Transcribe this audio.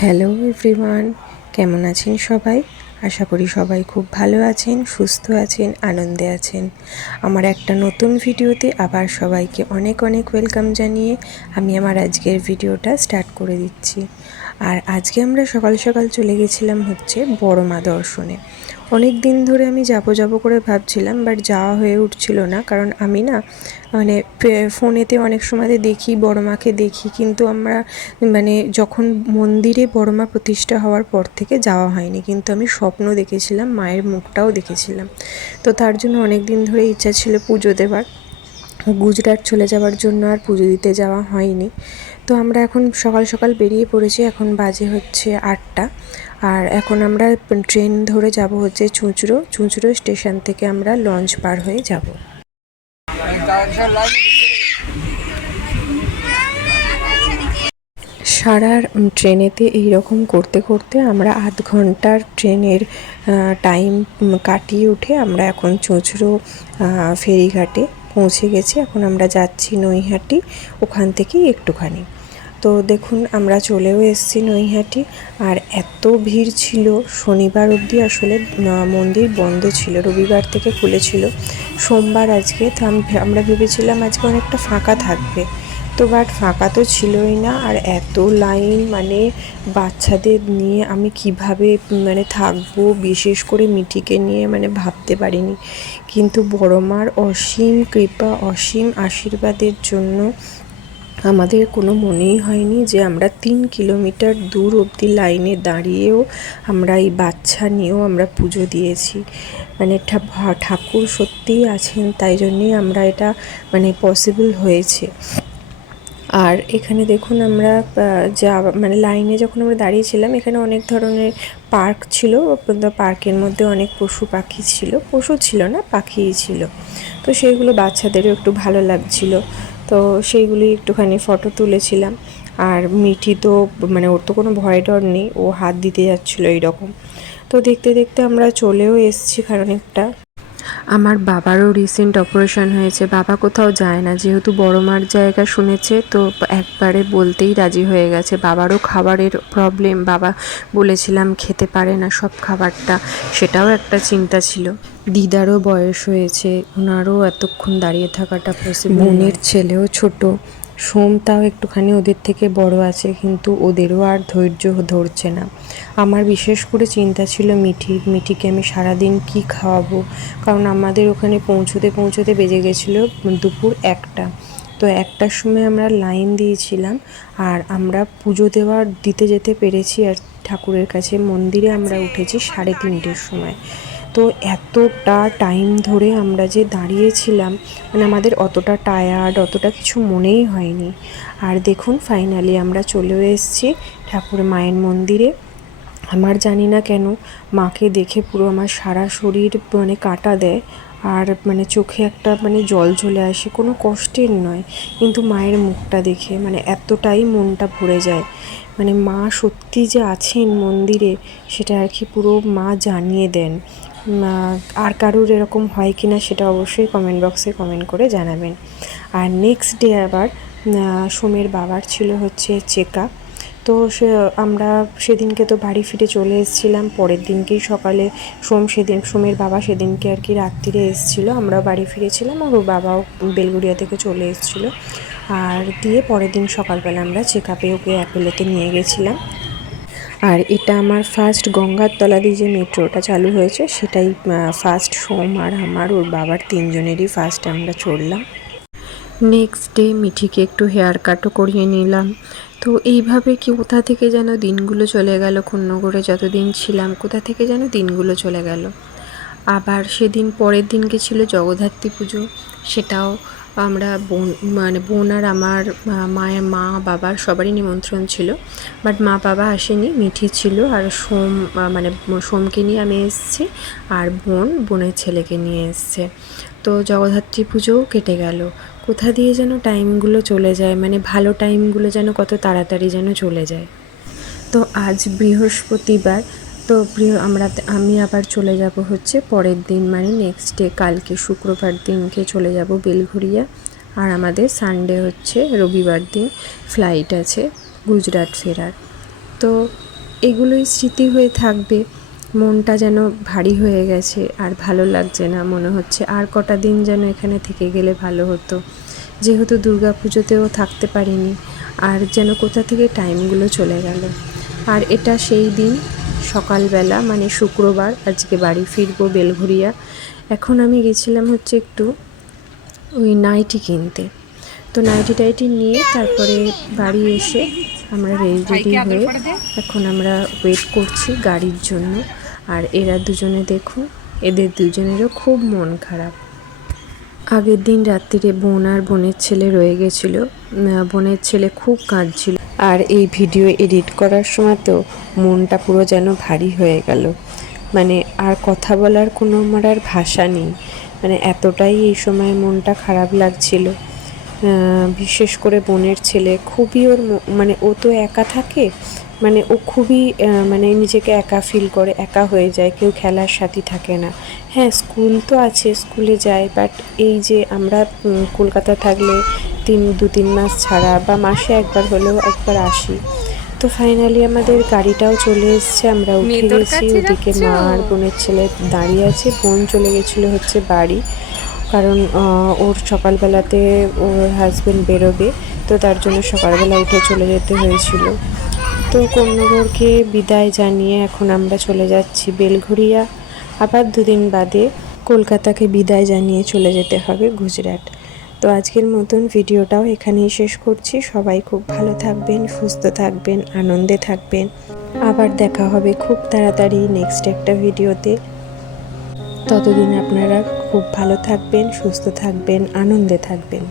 Hello everyone, কেমন আছেন সবাই? আশা করি সবাই খুব ভালো আছেন, সুস্থ আছেন, আনন্দে আছেন। আমার একটা নতুন ভিডিওতে আবার সবাইকে অনেক অনেক ওয়েলকাম জানিয়ে আমি আমার আজকের ভিডিওটা স্টার্ট করে দিচ্ছি। আর আজকে আমরা সকাল সকাল চলে গেছিলাম হচ্ছে বড় মা দর্শনে। অনেক দিন ধরে আমি যাব করে ভাবছিলাম, বাট যাওয়া হয়ে উঠছিল না। কারণ আমি না মানে ফোনেতে অনেক সময় দেখি বড় মাকে দেখি, কিন্তু আমরা যখন মন্দিরে বড় মা প্রতিষ্ঠা হওয়ার পর থেকে যাওয়া হয়নি। কিন্তু আমি স্বপ্ন দেখেছিলাম, মায়ের মুখটাও দেখেছিলাম। তো তার জন্য অনেক দিন ধরে ইচ্ছা ছিল পুজো দেওয়ার। গুজরাট চলে যাওয়ার জন্য আর পুজো দিতে যাওয়া হয়নি। তো আমরা এখন সকাল সকাল বেরিয়ে পড়েছি। এখন বাজে হচ্ছে 8টা। আর এখন আমরা ট্রেন ধরে যাব হচ্ছে চুঁচুড়ো স্টেশন থেকে আমরা লঞ্চ পার হয়ে যাব। সারা ট্রেনেতে এইরকম করতে করতে আমরা আধ ঘন্টার ট্রেনের টাইম কাটিয়ে উঠে আমরা এখন চুঁচুড়ো ফেরিঘাটে পৌঁছে গেছি। এখন আমরা যাচ্ছি নৈহাটি, ওখান থেকেই একটুখানি। তো দেখুন আমরা চলেও এসেছি নৈহাটি। আর এত ভিড় ছিল, শনিবার অবধি আসলে মন্দির বন্ধ ছিল, রবিবার থেকে খুলেছিল। সোমবার আজকে, তো আমরা ভেবেছিলাম আজকে অনেকটা ফাঁকা থাকবে। তো বাট ফাঁকা তো ছিলই না। আর এত লাইন, বাচ্চাদের নিয়ে আমি কিভাবে থাকবো, বিশেষ করে মিঠিকে নিয়ে ভাবতে পারিনি। কিন্তু বড় মার অসীম কৃপা, অসীম আশীর্বাদের জন্য আমাদের কোনো মনেই হয়নি যে আমরা 3 কিলোমিটার দূর অবধি লাইনে দাঁড়িয়েও আমরা এই বাচ্চা নিয়েও আমরা পুজো দিয়েছি। ঠাকুর সত্যিই আছেন, তাই জন্যই আমরা এটা পসিবল হয়েছে। আর এখানে দেখুন আমরা লাইনে যখন আমরা দাঁড়িয়েছিলাম, এখানে অনেক ধরনের পার্ক ছিল। পার্কের মধ্যে অনেক পশু পাখি ছিল, পশু ছিল না, পাখিই ছিল। তো সেইগুলো বাচ্চাদেরও একটু ভালো লাগছিল। তো সেইগুলি একটুখানি ফটো তুলেছিলাম। আর মিঠি তো ওর তো কোনো ভয় ডর নেই, ও হাত দিতে যাচ্ছিলো এইরকম। তো দেখতে দেখতে আমরা চলেও এসেছি খানিকটা। আমার বাবারও রিসেন্ট অপারেশন হয়েছে। বাবা কোথাও যায় না, যেহেতু বড় মার জায়গা শুনেছে, তো একবারে বলতেই রাজি হয়ে গেছে। বাবারও খাবারের প্রবলেম, বাবা বলেছিলাম খেতে পারে না সব খাবারটা, সেটাও একটা চিন্তা ছিল। দিদারও বয়স হয়েছে, ওনারও এতক্ষণ দাঁড়িয়ে থাকাটা পসিবল। বোনের ছেলেও ছোট, সোম তাও একটুখানি ওদের থেকে বড় আছে, কিন্তু ওদেরও আর ধৈর্য ধরছে না। আমার বিশেষ করে চিন্তা ছিল মিঠিকে আমি সারাদিন কি খাওয়াবো। কারণ আমাদের ওখানে পৌঁছতে বেজে গেছিলো দুপুর 1টা। তো 1টার সময় আমরা লাইন দিয়েছিলাম। আর আমরা পুজো দিতে যেতে পেরেছি আর ঠাকুরের কাছে মন্দিরে আমরা উঠেছি 3:30টার সময়। তো এতটা টাইম ধরে আমরা যে দাঁড়িয়েছিলাম, আমাদের অতটা টায়ার্ড, অতটা কিছু মনেই হয়নি। আর দেখুন ফাইনালি আমরা চলেও এসেছি মায়ের মন্দিরে। আমার জানি না কেন মাকে দেখে পুরো আমার সারা শরীর কাঁটা দেয়। আর চোখে একটা জল চলে আসে, কোনো কষ্টের নয়, কিন্তু মায়ের মুখটা দেখে এতটাই মনটা ভরে যায়। মা সত্যি যে আছেন মন্দিরে, সেটা আর কি পুরো মা জানিয়ে দেন। আর কারুর এরকম হয় কি না সেটা অবশ্যই কমেন্ট বক্সে কমেন্ট করে জানাবেন। আর নেক্সট ডে আবার সোমের বাবার ছিল হচ্ছে চেক আপ। তো আমরা সেদিনকে তো বাড়ি ফিরে চলে এসেছিলাম। পরের দিনকেই সকালে সোমের বাবা সেদিনকে আর কি রাত্রিরে এসেছিলো, আমরাও বাড়ি ফিরেছিলাম, আর ওর বাবাও বেলগুড়িয়া থেকে চলে এসেছিলো। আর দিয়ে পরের দিন সকালবেলা আমরা চেক আপে ওকে অ্যাপোলোতে নিয়ে গেছিলাম। আর এটা আমার ফার্স্ট গঙ্গার তলা দিয়ে যে মেট্রোটা চালু হয়েছে, সেটাই ফার্স্ট সোম আর আমার, ওর বাবার 3জনেরই ফার্স্ট আমরা চড়লাম। নেক্সট ডে মিঠিকে একটু হেয়ার কাটও করিয়ে নিলাম। তো এইভাবে কোথা থেকে যেন দিনগুলো চলে গেল, ক্ষুণ্ণগড়ে যতদিন ছিলাম কোথা থেকে যেন দিনগুলো চলে গেল। আবার সেদিন পরের দিনকে ছিল জগদ্ধাত্রী পুজো, সেটাও আমরা বোন আর আমার মায়ের মা বাবার সবারই নিমন্ত্রণ ছিল। বাট মা বাবা আসেনি, মিঠি ছিল আর সোমকে নিয়ে আমি এসেছি, আর বোনের ছেলেকে নিয়ে এসছে। তো জগদ্ধাত্রী পুজোও কেটে গেল। কোথা দিয়ে যেন টাইমগুলো চলে যায়, ভালো টাইমগুলো যেন কত তাড়াতাড়ি যেন চলে যায়। তো আজ বৃহস্পতিবার, তো আমি আবার চলে যাব হচ্ছে পরের দিন, নেক্সট ডে কালকে শুক্রবার দিনকে চলে যাব বেলঘড়িয়া। আর আমাদের সানডে হচ্ছে রবিবার দিন ফ্লাইট আছে গুজরাট ফেরার। তো এগুলোই স্মৃতি হয়ে থাকবে। মনটা যেন ভারী হয়ে গেছে, আর ভালো লাগছে না, মনে হচ্ছে আর কটা দিন যেন এখানে থেকে গেলে ভালো হতো। যেহেতু দুর্গা পুজোতেও থাকতে পারিনি, আর যেন কোথা থেকে টাইমগুলো চলে গেল। আর এটা সেই দিন সকালবেলা, মানে শুক্রবার, আজকে বাড়ি ফিরবো বেলঘরিয়া। এখন আমি গেছিলাম হচ্ছে একটু ওই নাইটি কিনতে, তো নাইটি টাইটি নিয়ে তারপরে বাড়ি এসে আমরা রেডি হয়ে এখন আমরা ওয়েট করছি গাড়ির জন্য। আর এরা দুজনে দেখুন, এদের দুজনেরও খুব মন খারাপ। আগের দিন রাত্রিরে বোন আর বোনের ছেলে রয়ে গেছিলো, বোনের ছেলে খুব কাঁদছিল। আর এই ভিডিও এডিট করার সময় তো মনটা পুরো যেন ভারী হয়ে গেল, মানে আর কথা বলার কোনো আমার আর ভাষা নেই, মানে এতটাই এই সময় মনটা খারাপ লাগছিল। বিশেষ করে বোনের ছেলে খুবই ওর মানে ও তো একা থাকে, মানে ও খুবই মানে নিজেকে একা ফিল করে, একা হয়ে যায়, কেউ খেলার সাথী থাকে না। হ্যাঁ, স্কুল তো আছে, স্কুলে যায়, বাট এই যে আমরা কলকাতা থাকলে 2-3 মাস ছাড়া বা মাসে একবার হলেও একবার আসি। তো ফাইনালি আমাদের গাড়িটাও চলে এসছে, আমরা উঠে গেছি। ওদিকে মা আর বোনের ছেলে দাঁড়িয়ে আছে। বোন চলে গেছিলো হচ্ছে বাড়ি, কারণ ওর সকালবেলাতে ওর হাজব্যান্ড বেরোবে, তো তার জন্য সকালবেলা উঠে চলে যেতে হয়েছিল। তো কন্যগরকে বিদায় জানিয়ে এখন আমরা চলে যাচ্ছি বেলঘরিয়া। আবার 2 দিন বাদে কলকাতাকে বিদায় জানিয়ে চলে যেতে হবে গুজরাট। তো আজকের মতন ভিডিওটাও এখানেই শেষ করছি। সবাই খুব ভালো থাকবেন, সুস্থ থাকবেন, আনন্দে থাকবেন। আবার দেখা হবে খুব তাড়াতাড়ি নেক্সট একটা ভিডিওতে। ততদিন আপনারা খুব ভালো থাকবেন, সুস্থ থাকবেন, আনন্দে থাকবেন।